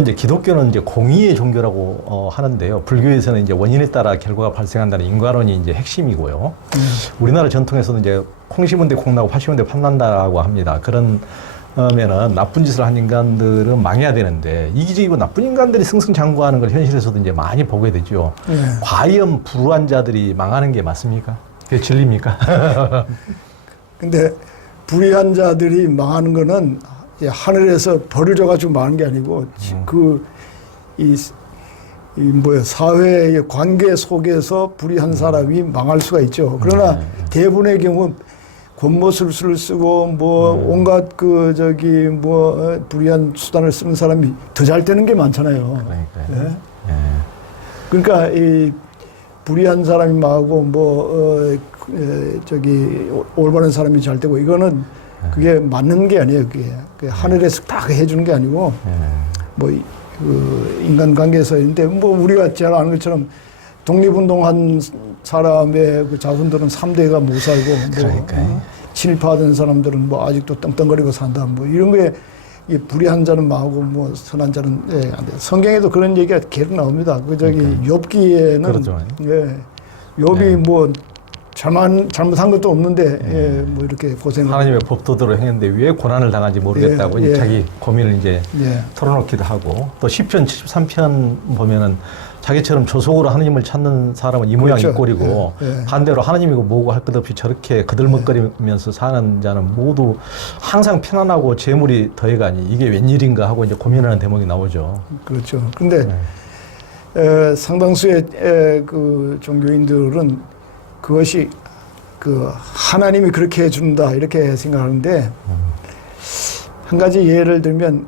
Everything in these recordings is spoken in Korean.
이제 기독교는 이제 공의의 종교라고 하는데요. 불교에서는 이제 원인에 따라 결과가 발생한다는 인과론이 이제 핵심이고요. 우리나라 전통에서는 이제 콩 심은 데 콩 나고 팥 심은 데 팥 난다라고 합니다. 그러면은 나쁜 짓을 한 인간들은 망해야 되는데 이기적이고 나쁜 인간들이 승승장구하는 걸 현실에서도 이제 많이 보게 되죠. 과연 불우한 자들이 망하는 게 맞습니까? 그게 진리입니까? 근데 불의한 자들이 망하는 거는 하늘에서 벌을 줘가지고 망하는 게 아니고 사회의 관계 속에서 불의한 사람이 망할 수가 있죠. 그러나 대부분의 경우 권모술수를 쓰고 온갖 불의한 수단을 쓰는 사람이 더 잘 되는 게 많잖아요. 그러니까요. 네? 그러니까 이 불의한 사람이 망하고 올바른 사람이 잘 되고 이거는 그게 맞는 게 아니에요. 그게 하늘에서 다 해주는 게 아니고 인간관계에서 있는데 우리가 잘 아는 것처럼 독립운동한 사람의 그 자손들은 3대가 못 살고 친일파된 사람들은 아직도 떵떵거리고 산다 이런 거에 이 불의한 자는 망하고 선한 자는 안 돼. 성경에도 그런 얘기가 계속 나옵니다. 욥기에는 그렇죠. 욥이 잘못한 것도 없는데 이렇게 고생을 하나님의 법도대로 행했는데 왜 고난을 당한지 모르겠다고 이제 자기 고민을 이제 털어놓기도 하고 또 시편 73편 보면은 자기처럼 조속으로 하나님을 찾는 사람은 이 모양 이 꼴이고 반대로 하나님이고 뭐고 할 것 없이 저렇게 그들먹거리면서 사는 자는 모두 항상 편안하고 재물이 더해가니 이게 웬일인가 하고 이제 고민하는 대목이 나오죠. 그렇죠. 근데 상당수의 그 종교인들은 그것이 하나님이 그렇게 해준다 이렇게 생각하는데 한 가지 예를 들면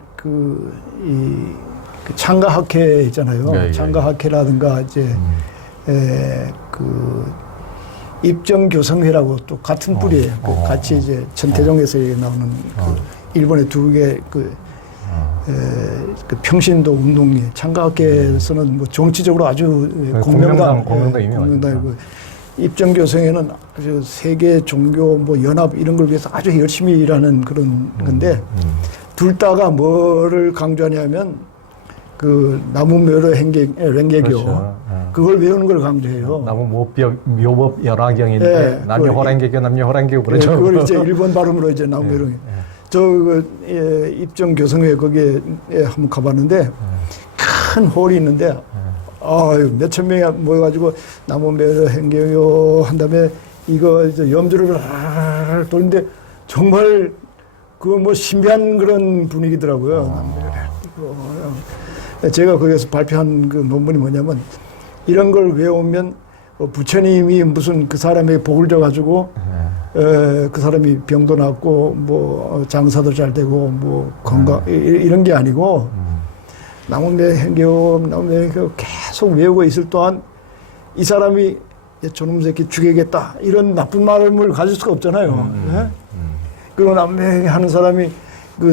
창가학회 있잖아요. 창가학회라든가 입정교성회라고 또 같은 뿌리예요. 같이 이제 천태종에서 나오는 일본의 두 개 평신도 운동회 창가학회에서는 정치적으로 아주 공명당이고 입정교성회는 아주 세계 종교 연합 이런 걸 위해서 아주 열심히 일하는 그런 건데 둘 다가 뭐를 강조하냐면 나무묘로 랭개교 그렇죠. 그걸 외우는 걸 강조해요. 나무 묘법 열화경인데 남녀호랑개교 남녀호랑개교 그렇죠. 그걸 이제 일본 발음으로 이제 나무묘로 입정교성회 거기에 한번 가봤는데 큰 홀이 있는데 몇천 명이 모여가지고 나무묘로 행교요 한 다음에 이거 이제 염주를 돌는데 정말 신비한 그런 분위기더라고요. 제가 거기서 발표한 그 논문이 뭐냐면 이런 걸 외우면 부처님이 무슨 그 사람에게 복을 줘가지고 그 사람이 병도 낫고 장사도 잘 되고 건강 이런 게 아니고 나무묘 행교 계속 외우고 있을 동안 이 사람이 저놈 새끼 죽이겠다 이런 나쁜 마음을 가질 수가 없잖아요. 그리고 나무묘 하는 사람이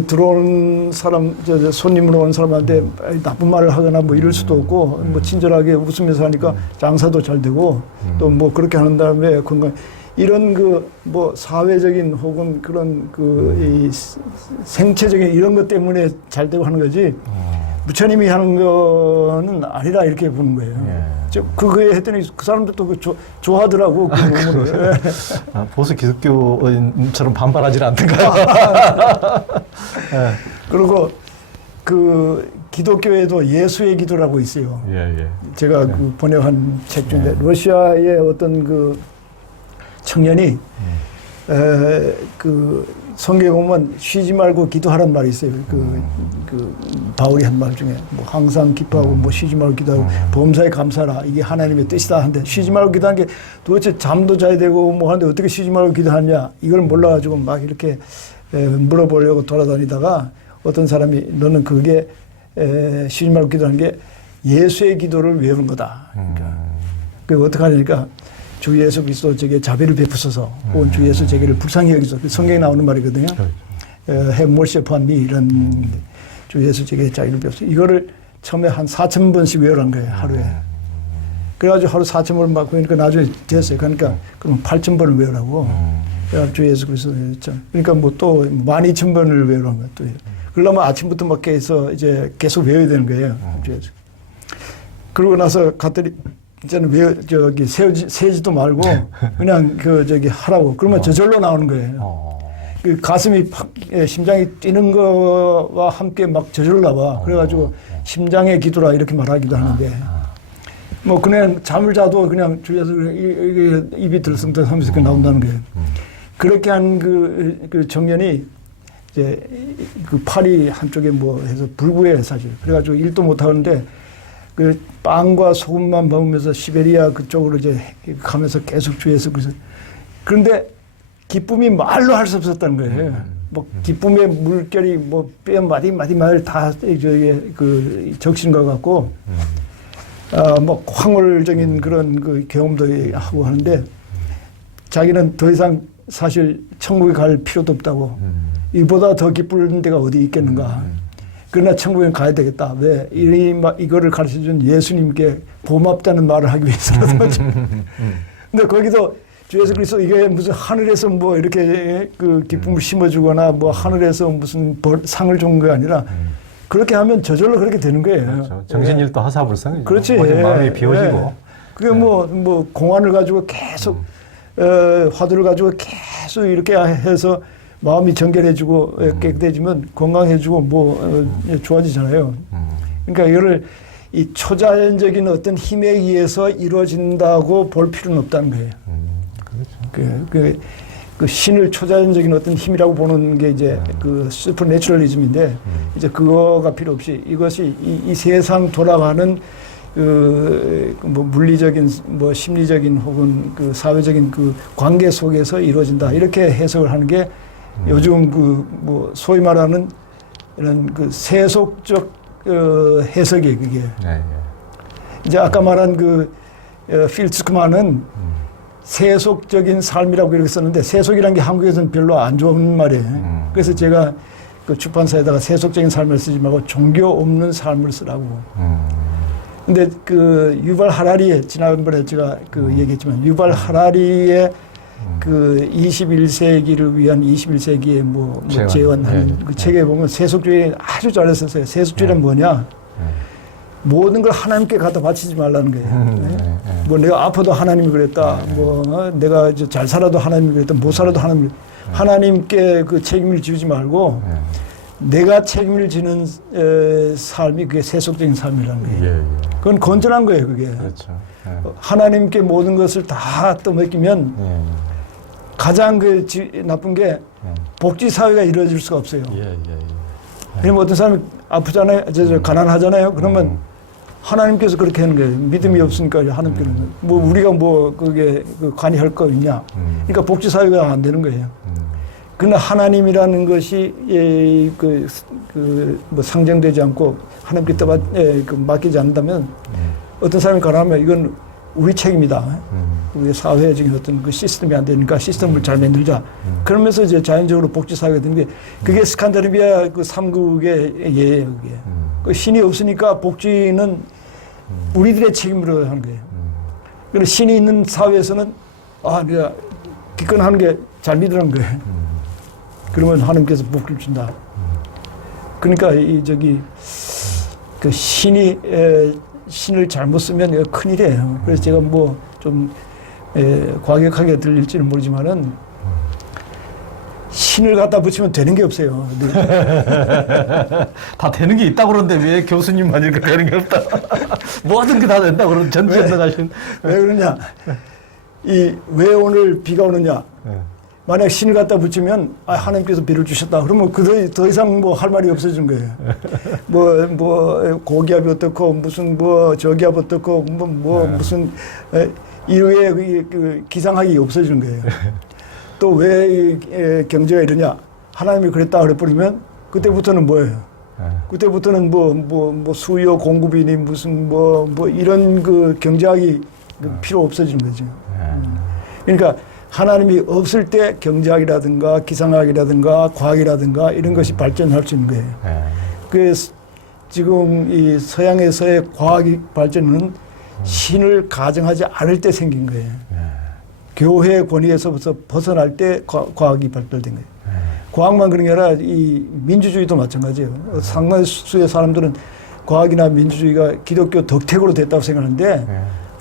들어오는 사람, 손님으로 온 사람한테 나쁜 말을 하거나 이럴 수도 없고, 친절하게 웃으면서 하니까 장사도 잘 되고, 또 그렇게 하는 다음에 건강, 이런 사회적인 혹은 그런 이 생체적인 이런 것 때문에 잘 되고 하는 거지, 부처님이 하는 거는 아니라 이렇게 보는 거예요. 그거에 했더니 그 사람들도 좋아하더라고. 보수 기독교인처럼 반발하지 않던가요? 그리고 기독교에도 예수의 기도라고 있어요. 제가 번역한 책 중에 러시아의 어떤 청년이 성경에 보면 쉬지 말고 기도하란 말이 있어요. 바울이 한 말 중에 항상 기뻐하고 쉬지 말고 기도하고 범사에 감사하라 이게 하나님의 뜻이다 하는데 쉬지 말고 기도하는 게 도대체 잠도 자야 되고 하는데 어떻게 쉬지 말고 기도하냐 이걸 몰라가지고 막 이렇게 물어보려고 돌아다니다가 어떤 사람이 너는 그게 쉬지 말고 기도하는 게 예수의 기도를 외우는 거다. 그러니까 어떻게 하냐니까 주 예수 그리스도 제게 자비를 베푸소서 혹은 주 예수 제게를 불쌍히 여기소서 성경에 나오는 말이거든요. Have mercy upon me 이런 주 예수 제게 자비를 베푸소서 이거를 처음에 한 4,000번씩 외우란 거예요 하루에. 그래가지고 하루 4,000번을 막 그러니까 나중에 됐어요. 그러니까 그럼 8,000번을 외우라고. 주 예수 그리스도 그러니까 또 12,000번을 외우란 거예요. 또 그러려면 아침부터 막 깨서 이제 계속 외워야 되는 거예요. 그러고 나서 갔더니 이제는 세지도 말고 그냥 하라고. 그러면 저절로 나오는 거예요. 그 가슴이 심장이 뛰는 거와 함께 막 저절로 나와. 그래가지고 심장의 기도라 이렇게 말하기도 하는데 뭐 그냥 잠을 자도 그냥 주위에서 이게 입이 들썩들썩하면서 나온다는 거예요. 그렇게 한 그 청년이 이제 그 팔이 한쪽에 뭐 해서 불구해 사실. 그래가지고 일도 못 하는데 그 빵과 소금만 먹으면서 시베리아 그쪽으로 이제 가면서 계속 주위에서 그런데 기쁨이 말로 할 수 없었다는 거예요. 뭐 기쁨의 물결이 뭐 뼈 마디 다 그 적신 것 같고, 뭐 황홀적인 그런 그 경험도 하고 하는데 자기는 더 이상 사실 천국에 갈 필요도 없다고. 이보다 더 기쁜 데가 어디 있겠는가. 그러나 천국에 가야 되겠다. 왜? 이거를 가르쳐준 예수님께 고맙다는 말을 하기 위해서라도. 근데 거기도 주 예수 그리스도 이게 무슨 하늘에서 뭐 이렇게 그 기쁨을 심어주거나 뭐 하늘에서 무슨 상을 준 게 아니라 그렇게 하면 저절로 그렇게 되는 거예요. 그렇죠. 정신일도 하사불성이죠. 그렇지. 마음이 비워지고. 그게 뭐 공안을 가지고 계속 화두를 가지고 계속 이렇게 해서 마음이 정결해지고 깨끗해지면 건강해지고 좋아지잖아요. 그러니까 이거를 이 초자연적인 어떤 힘에 의해서 이루어진다고 볼 필요는 없다는 거예요. 그렇죠. 그 신을 초자연적인 어떤 힘이라고 보는 게 이제 그 슈퍼내추럴리즘인데 이제 그거가 필요 없이 이것이 이 세상 돌아가는 그 뭐 물리적인 뭐 심리적인 혹은 그 사회적인 그 관계 속에서 이루어진다 이렇게 해석을 하는 게 요즘 그 뭐 소위 말하는 이런 그 세속적 해석이 그게 이제 아까 말한 그 필츠크만은 세속적인 삶이라고 이렇게 썼는데 세속이라는 게 한국에서는 별로 안 좋은 말이에요. 그래서 제가 그 출판사에다가 세속적인 삶을 쓰지 말고 종교 없는 삶을 쓰라고. 근데 그 유발 하라리의 지난번에 제가 그 얘기했지만 유발 하라리의 그 21세기를 위한 21세기의 뭐 재현하는 그 책에 보면 세속주의 아주 잘했었어요. 세속주의란 뭐냐? 모든 걸 하나님께 갖다 바치지 말라는 거예요. 뭐 내가 아파도 하나님이 그랬다. 뭐 내가 이제 잘 살아도 하나님이 그랬다. 못 살아도 하나님이 하나님께 그 책임을 지우지 말고 내가 책임을 지는 삶이 그게 세속적인 삶이라는 거예요. 그건 건전한 거예요, 그게. 그렇죠. 하나님께 모든 것을 다 떠맡기면 가장 그 나쁜 게 복지 사회가 이루어질 수가 없어요. 왜냐면 어떤 사람이 아프잖아요, 가난하잖아요. 그러면 하나님께서 그렇게 하는 거예요. 믿음이 없으니까 하나님께는 뭐 우리가 뭐 그게 관여할 거 있냐. 그러니까 복지 사회가 안 되는 거예요. 그러나 하나님이라는 것이 뭐 상정되지 않고 하나님께 맡기지 않는다면 어떤 사람이 가라면 이건 우리 책임이다. 우리 사회적인 어떤 그 시스템이 안 되니까 시스템을 잘 만들자. 그러면서 이제 자연적으로 복지 사회가 되는 게 그게 스칸다리비아 그 3국의 예예요. 그게. 그 신이 없으니까 복지는 우리들의 책임으로 하는 거예요. 그리고 신이 있는 사회에서는 내가 기권하는 게 잘 믿으라는 거예요. 그러면 하나님께서 복을 준다. 그러니까 그 신을 잘못 쓰면 이거 큰일이에요. 그래서 제가 뭐 좀 과격하게 들릴지는 모르지만은 신을 갖다 붙이면 되는 게 없어요. 다 되는 게 있다고 그러는데 왜 교수님만 이렇게 되는 게 없다. 모든 게 다 된다고 그러는 전지전능하신. 왜 그러냐. 왜 오늘 비가 오느냐. 만약 신을 갖다 붙이면 하나님께서 비를 주셨다. 그러면 더 이상 뭐 할 말이 없어지는 거예요. 뭐 고기압이 어떻고 무슨 뭐 저기압 어떻고 무슨 이후에 그 기상학이 없어지는 거예요. 또 왜 경제가 이러냐? 하나님이 그랬다 그래버리면 그때부터는 뭐예요? 그때부터는 뭐 수요 공급이니 무슨 뭐 이런 그 경제학이 필요 없어지는 거죠. 그러니까 하나님이 없을 때 경제학이라든가 기상학이라든가 과학이라든가 이런 것이 발전할 수 있는 거예요. 그래서 지금 이 서양에서의 과학이 발전은 신을 가정하지 않을 때 생긴 거예요. 교회 권위에서부터 벗어날 때 과학이 발달된 거예요. 과학만 그런 게 아니라 이 민주주의도 마찬가지예요. 상당수의 사람들은 과학이나 민주주의가 기독교 덕택으로 됐다고 생각하는데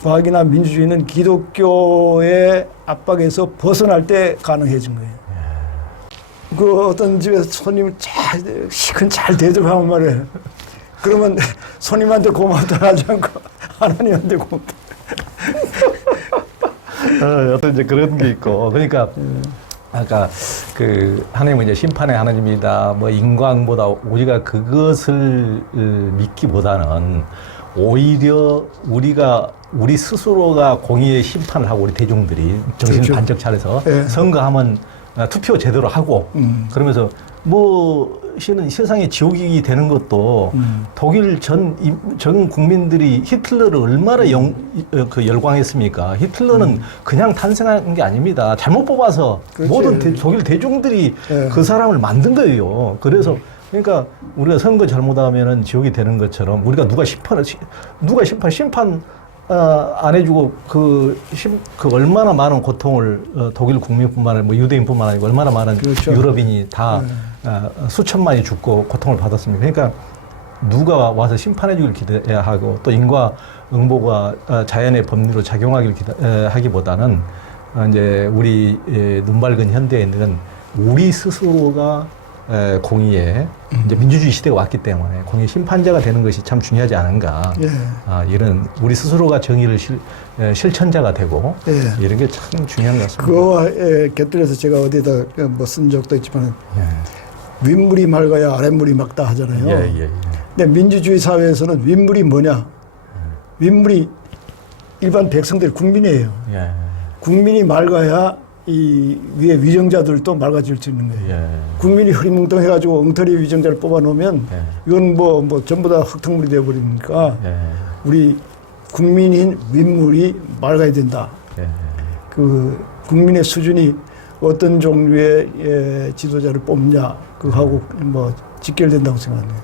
과학이나 민주주의는 기독교의 압박에서 벗어날 때 가능해진 거예요. 그 어떤 집에 손님을 잘 대접하면 말이에요. 그러면 손님한테 고맙다 하지 않고 하나님한테 고맙다. 어떤 이제 그런 게 있고, 그러니까 아까 그 하나님은 이제 심판의 하나님이다, 뭐 인광보다 우리가 그것을 믿기보다는 오히려 우리 스스로가 공의의 심판을 하고 우리 대중들이 정신 그렇죠. 반짝 차려서 네. 선거하면 투표 제대로 하고 그러면서 뭐 세상에 지옥이 되는 것도 독일 전 국민들이 히틀러를 얼마나 열광했습니까? 히틀러는 그냥 탄생한 게 아닙니다. 잘못 뽑아서 그렇지. 모든 독일 대중들이 네. 그 사람을 만든 거예요. 그래서 그러니까 우리가 선거 잘못하면은 지옥이 되는 것처럼 우리가 누가 심판 안 해주고 그 얼마나 많은 고통을 독일 국민뿐만 아니라 뭐 유대인뿐만 아니고 얼마나 많은 그렇죠. 유럽인이 다 수천만이 죽고 고통을 받았습니다. 그러니까 누가 와서 심판해주길 기대해야 하고 또 인과 응보가 자연의 법리로 작용하길 하기보다는 이제 우리 눈 밝은 현대인들은 우리 스스로가 공의의 이제 민주주의 시대가 왔기 때문에 공의 심판자가 되는 것이 참 중요하지 않은가. 예. 이런 우리 스스로가 정의를 실천자가 되고 예. 이런 게 참 중요한 것 같습니다. 그거와 곁들여서 제가 어디다 뭐 쓴 적도 있지만 윗물이 맑아야 아랫물이 맑다 하잖아요. 예. 근데 민주주의 사회에서는 윗물이 뭐냐? 윗물이 일반 백성들 국민이에요. 예. 국민이 맑아야 이 위에 위정자들도 맑아질 수 있는 거예요. 예. 국민이 흐리멍텅해가지고 엉터리 위정자를 뽑아놓으면 예. 이건 뭐 전부 다 흙탕물이 되어버리니까 예. 우리 국민인 윗물이 맑아야 된다. 예. 그 국민의 수준이 어떤 종류의 지도자를 뽑냐 그하고 뭐 직결된다고 생각합니다.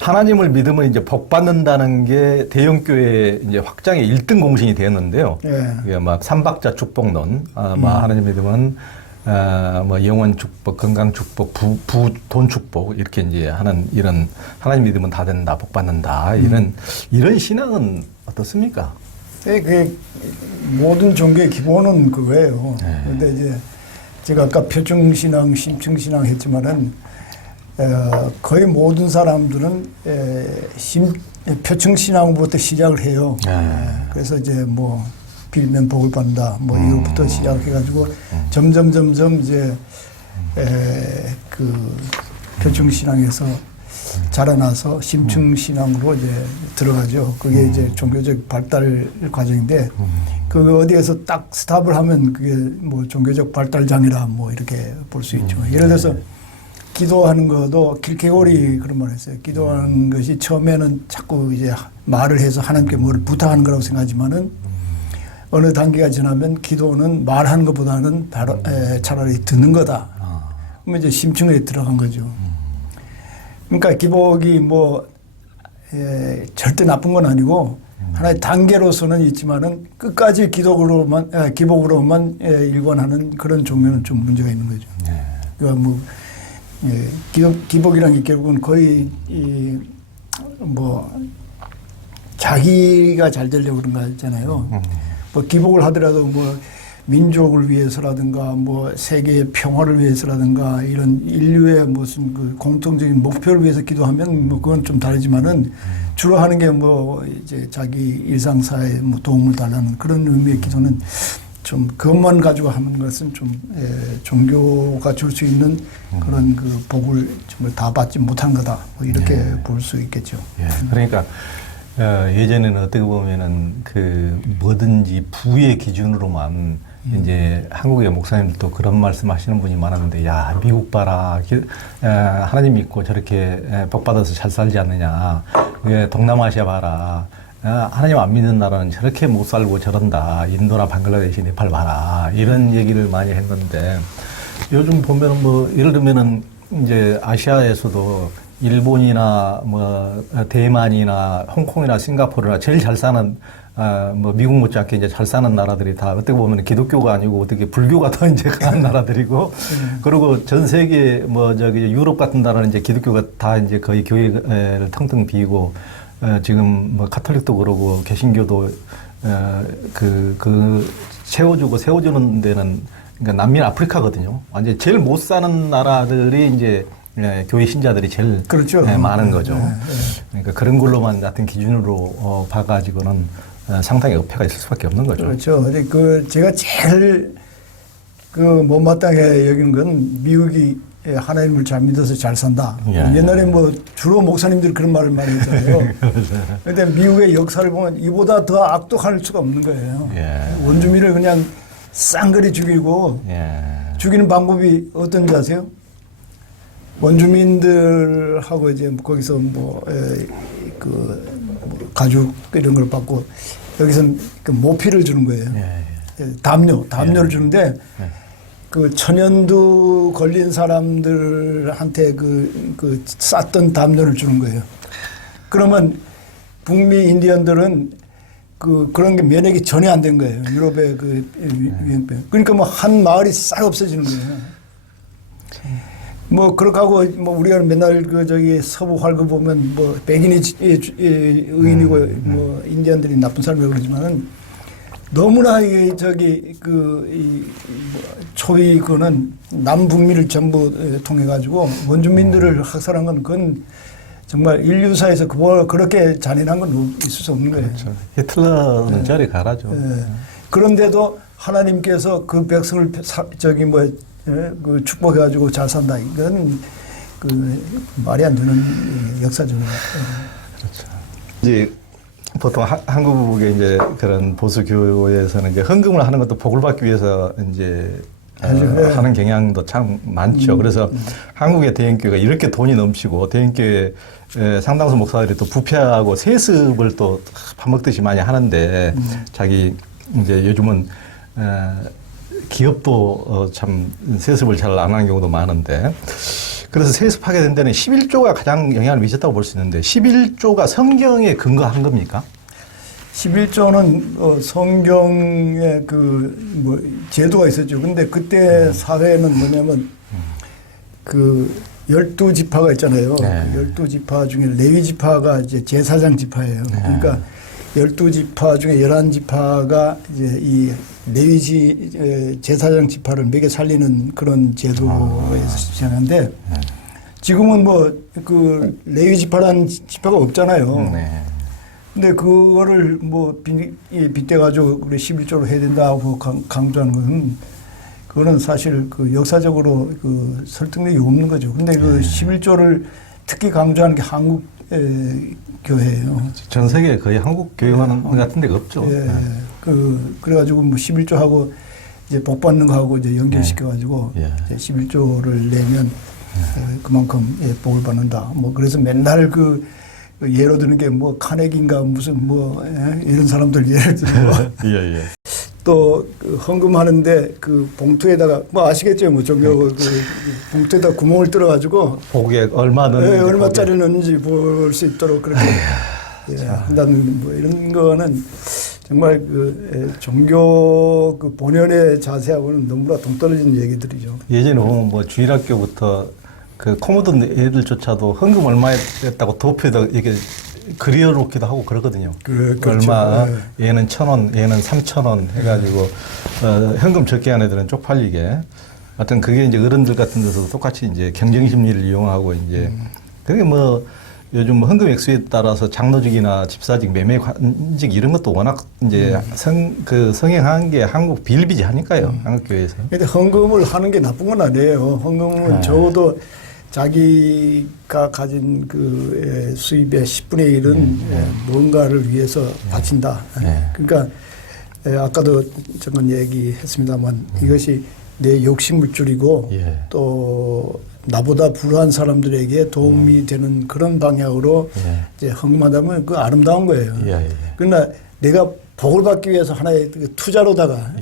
하나님을 믿으면 이제 복 받는다는 게 대형교회 이제 확장의 1등 공신이 되었는데요. 예. 이게 막 삼박자 축복론, 하나님 믿으면 뭐 영원 축복, 건강 축복, 돈 축복 이렇게 이제 하는 이런 하나님 믿으면 다 된다, 복 받는다 이런 신앙은 어떻습니까? 그 모든 종교의 기본은 그거예요. 네. 그런데 이제 제가 아까 표층신앙, 심층신앙 했지만은 거의 모든 사람들은 표층신앙부터 시작을 해요. 그래서 이제 뭐 빌면 복을 받는다, 뭐 이것부터 시작해가지고 점점 이제 그 표층신앙에서 자라나서 심층신앙으로 이제 들어가죠. 그게 이제 종교적 발달 과정인데 그 어디에서 딱 스탑을 하면 그게 뭐 종교적 발달장이라 뭐 이렇게 볼 수 있죠. 예를 들어서 기도하는 것도 킬케고리 그런 말 했어요. 기도하는 것이 처음에는 자꾸 이제 말을 해서 하나님께 뭘 부탁하는 거라고 생각하지만은 어느 단계가 지나면 기도는 말하는 것보다는 차라리 듣는 거다. 그러면 이제 심층에 들어간 거죠. 그러니까 기복이 뭐 절대 나쁜 건 아니고 하나의 단계로서는 있지만은 끝까지 기복으로만 일관하는 그런 종류는 좀 문제가 있는 거죠. 그러니까 뭐 기복이라는 게 결국은 거의 뭐 자기가 잘 되려고 그런 거 있잖아요. 뭐 기복을 하더라도 뭐 민족을 위해서라든가 뭐 세계의 평화를 위해서라든가 이런 인류의 무슨 그 공통적인 목표를 위해서 기도하면 뭐 그건 좀 다르지만은 주로 하는 게 뭐 이제 자기 일상사에 뭐 도움을 달라는 그런 의미의 기도는 좀 그것만 가지고 하는 것은 좀 종교가 줄 수 있는 그런 그 복을 정말 다 받지 못한 거다 뭐 이렇게 볼 수 있겠죠. 그러니까 예전에는 어떻게 보면은 그 뭐든지 부의 기준으로만 이제 한국의 목사님들도 그런 말씀하시는 분이 많았는데, 야 미국 봐라, 하나님 믿고 저렇게 복 받아서 잘 살지 않느냐, 동남아시아 봐라, 하나님 안 믿는 나라는 저렇게 못 살고 저런다, 인도나 방글라데시, 네팔 봐라, 이런 얘기를 많이 했는데 요즘 보면은 뭐 예를 들면은 이제 아시아에서도 일본이나 뭐 대만이나 홍콩이나 싱가포르나 제일 잘 사는 뭐 미국 못지않게 이제 잘 사는 나라들이 다 어떻게 보면 기독교가 아니고 어떻게 불교가 더 이제 강한 나라들이고 그리고 전 세계 뭐 저기 유럽 같은 나라는 이제 기독교가 다 이제 거의 교회를 텅텅 비고 지금 뭐 카톨릭도 그러고 개신교도 세워주는 데는 그러니까 남미 아프리카거든요. 완전 제일 못 사는 나라들이 이제 교회 신자들이 제일 그렇죠. 많은 거죠. 그러니까 그런 걸로만 같은 기준으로 봐가지고는 상당히 어폐가 있을 수밖에 없는 거죠. 그렇죠. 제가 제일 못마땅해 여기는 건 미국이 하나님을 잘 믿어서 잘 산다. 예. 옛날에 뭐 주로 목사님들이 그런 말을 많이 했잖아요. 그런데 미국의 역사를 보면 이보다 더 악독할 수가 없는 거예요. 예. 원주민을 그냥 쌍거리 죽이고 죽이는 방법이 어떤지 아세요? 원주민들하고 이제 거기서 뭐 가죽 이런 걸 받고 여기서 그 모피를 주는 거예요. 담요를 주는데 그 천연두 걸린 사람들한테 그 쌌던 담요를 주는 거예요. 그러면 북미 인디언들은 그런 게 면역이 전혀 안 된 거예요. 유럽의 그 유행병. 그러니까 뭐 한 마을이 싹 없어지는 거예요. 뭐 그렇게 하고 뭐 우리가 맨날 서부 활구 보면 뭐 백인이 의인이고 뭐 인디언들이 나쁜 사람이라고 그러지만은 너무나 초위 그거는 남북미를 전부 통해 가지고 원주민들을 학살한 건 그건 정말 인류사에서 그렇게 잔인한 건 있을 수 없는 거예요. 그렇죠. 히틀러는 저리 가라죠. 그런데도 하나님께서 그 백성을 축복해가지고 잘 산다. 이건 말이 안 되는 역사죠. 그렇죠. 이제 보통 한국의 이제 그런 보수 교회에서는 이제 헌금을 하는 것도 복을 받기 위해서 이제 하는 경향도 참 많죠. 그래서 한국의 대형교회가 이렇게 돈이 넘치고 대형교회 상당수 목사들이 또 부패하고 세습을 또 파먹듯이 많이 하는데 자기 이제 요즘은 기업도 참 세습을 잘 안 하는 경우도 많은데 그래서 세습하게 된 데는 11조가 가장 영향을 미쳤다고 볼 수 있는데 11조가 성경에 근거한 겁니까? 11조는 성경에 제도가 있었죠. 근데 그때 사회는 뭐냐면 12지파가 있잖아요. 12지파 중에 레위 지파가 이제 제사장 지파예요. 그러니까 12지파 중에 11지파가 이제 이 레위 제사장 지파를 먹여 살리는 그런 제도에서 시작하는데 지금은 레위 지파라는 지파가 없잖아요. 근데 그거를 빗대가지고 우리 11조로 해야 된다고 강조하는 것은 그거는 사실 역사적으로 설득력이 없는 거죠. 근데 11조를 특히 강조하는 게 한국 교회예요. 전 세계에 거의 한국 교회관 같은 데가 없죠. 그래가지고 11조하고 이제 복 받는 거하고 이제 연결시켜가지고 이제 11조를 내면 그만큼 복을 받는다. 그래서 맨날 예로 드는 게 카네기인가 무슨 이런 사람들 예를 들어. 또 헌금하는데 봉투에다가 아시겠죠? 종교 봉투에다 구멍을 뚫어가지고 복에 얼마 넣는지 얼마짜리 넣는지 볼 수 있도록 그렇게 한다는 이런 거는 정말 종교 본연의 자세하고는 너무나 동떨어진 얘기들이죠. 예전에 보면 주일학교부터 코모든 애들조차도 헌금 얼마에 했다고 도표에다 이렇게 그려놓기도 하고 그러거든요. 그렇죠. 얼마, 얘는 1,000원, 얘는 3,000원 해가지고, 현금 적게 한 애들은 쪽팔리게. 하여튼 그게 이제 어른들 같은 데서도 똑같이 이제 경쟁 심리를 이용하고 이제, 그게 요즘 헌금 액수에 따라서 장로직이나 집사직, 매매 관직 이런 것도 워낙 이제 성행한 게 한국 비일비재하니까요. 한국 교회에서. 근데 헌금을 하는 게 나쁜 건 아니에요. 헌금은 적어도 자기가 가진 수입의 10분의 1은 뭔가를 위해서 바친다. 그러니까 아까도 잠깐 얘기했습니다만 이것이 내 욕심을 줄이고 또 나보다 불우한 사람들에게 도움이 되는 그런 방향으로 이제 헌금하다면 아름다운 거예요. 그러나 내가 복을 받기 위해서 하나의 투자로다가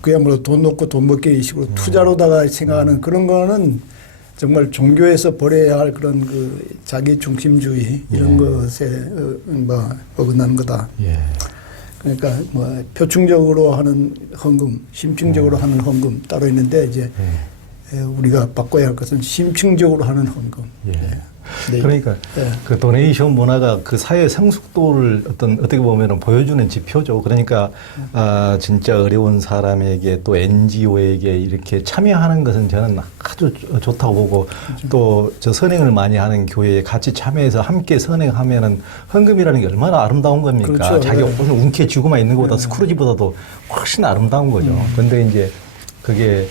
그야말로 돈 놓고 돈 먹기 식으로 투자로다가 생각하는 그런 거는 정말 종교에서 버려야 할 그런 그 자기 중심주의 이런 예. 것에 뭐 어긋나는 거다. 예. 그러니까 뭐 표층적으로 하는 헌금, 심층적으로 하는 헌금 따로 있는데 이제 우리가 바꿔야 할 것은 심층적으로 하는 헌금. 예. 네. 그러니까 예. 그 도네이션 문화가 그 사회 성숙도를 어떻게 보면은 보여주는 지표죠. 그러니까 진짜 어려운 사람에게 또 NGO에게 이렇게 참여하는 것은 저는 아주 좋다고 보고 그렇죠. 또 저 선행을 많이 하는 교회에 같이 참여해서 함께 선행하면은 헌금이라는 게 얼마나 아름다운 겁니까? 그렇죠. 자기가 예. 오늘 움켜쥐고만 있는 것보다 스크루지보다도 훨씬 아름다운 거죠. 근데 이제 그게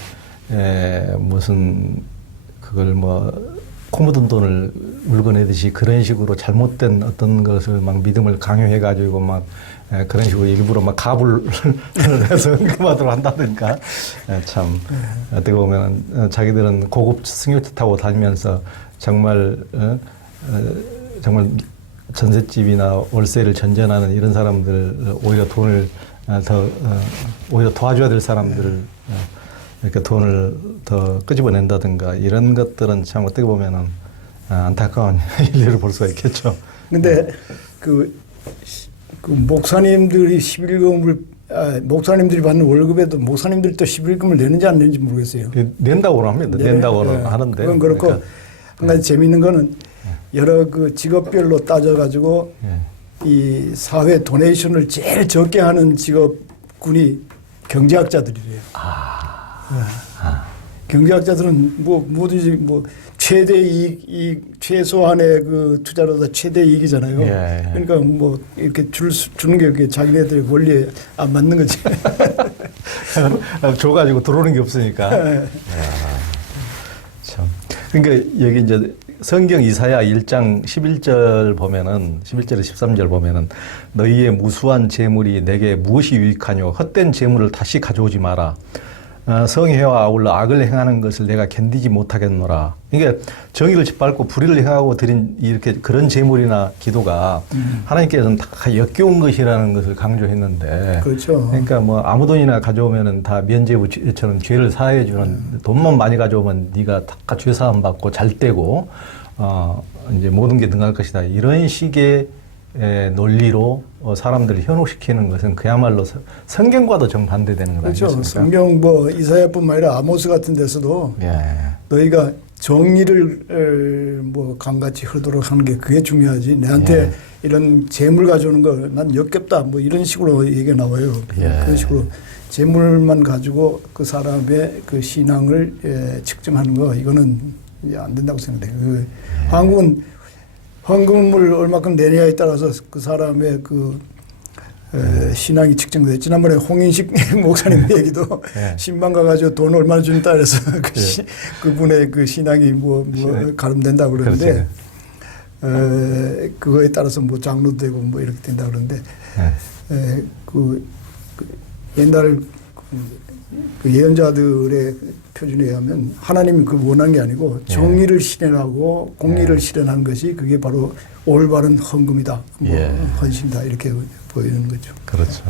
무슨 그걸 뭐 코 묻은 돈을 물건내듯이 그런 식으로 잘못된 어떤 것을 막 믿음을 강요해가지고 막 그런 식으로 일부러 막 가불을 해서 헌금하도록 한다든가 참 어떻게 보면 자기들은 고급 승용차 타고 다니면서 정말 정말 전셋집이나 월세를 전전하는 이런 사람들 오히려 돈을 오히려 도와줘야 될 사람들을 이렇게 돈을 더 끄집어낸다든가 이런 것들은 참 어떻게 보면은 안타까운 일들을 볼 수가 있겠죠. 근데 그 목사님들이 11금을 목사님들이 받는 월급에도 목사님들이 또 11금을 내는지 안 내는지 모르겠어요. 낸다고는 합니다. 낸다고는 네. 하는데. 그건 그렇고 그러니까, 한 가지 재미있는 거는 여러 그 직업별로 따져가지고 이 사회 도네이션을 제일 적게 하는 직업군이 경제학자들이래요. 경제학자들은 뭐 뭐든지 뭐 최대 이익 최소한의 그 투자로다 최대 이익이잖아요. 예. 그러니까 뭐 이렇게 주는 게 그게 자기네들의 원리에 안 맞는 거지. 줘가지고 들어오는 게 없으니까. 참. 그러니까 여기 이제 성경 이사야 1장 11절 보면은 11절에 13절 보면은 너희의 무수한 재물이 내게 무엇이 유익하뇨 헛된 재물을 다시 가져오지 마라. 성회와 아울러 악을 행하는 것을 내가 견디지 못하겠노라. 그러니까 정의를 짓밟고 불의를 행하고 드린 이렇게 그런 재물이나 기도가 하나님께서는 다 역겨운 것이라는 것을 강조했는데. 그렇죠. 그러니까 뭐 아무 돈이나 가져오면은 다 면죄부처럼 죄를 사해 주는 돈만 많이 가져오면 네가 다 죄 사함 받고 잘 되고 이제 모든 게 능할 것이다. 이런 식의 논리로 사람들을 현혹시키는 것은 그야말로 성경과도 정반대되는 것 그렇죠. 아니겠습니까? 성경 뭐 이사야뿐만 아니라 아모스 같은 데서도 너희가 정의를 뭐 강같이 흐르도록 하는 게 그게 중요하지. 내한테 이런 재물 가져오는 거 난 역겹다. 뭐 이런 식으로 얘기가 나와요. 그런 식으로 재물만 가지고 그 사람의 그 신앙을 측정하는 거 이거는 안 된다고 생각해요. 한국은 헌금을 얼마큼 내냐에 따라서 그 사람의 그 신앙이 측정돼요. 지난번에 홍인식 목사님 얘기도 신방 가가지고 돈 얼마나 준다 그래서 그분의 그 신앙이 뭐 가름된다 그러는데 그거에 따라서 뭐 장로도 되고 뭐 이렇게 된다 그러는데 그 옛날 그 예언자들의 표준에 의하면 하나님이 그걸 원한 게 아니고 정의를 실현하고 공의를 실현하는 것이 그게 바로 올바른 헌금이다, 뭐 헌신이다 이렇게 보이는 거죠. 그렇죠.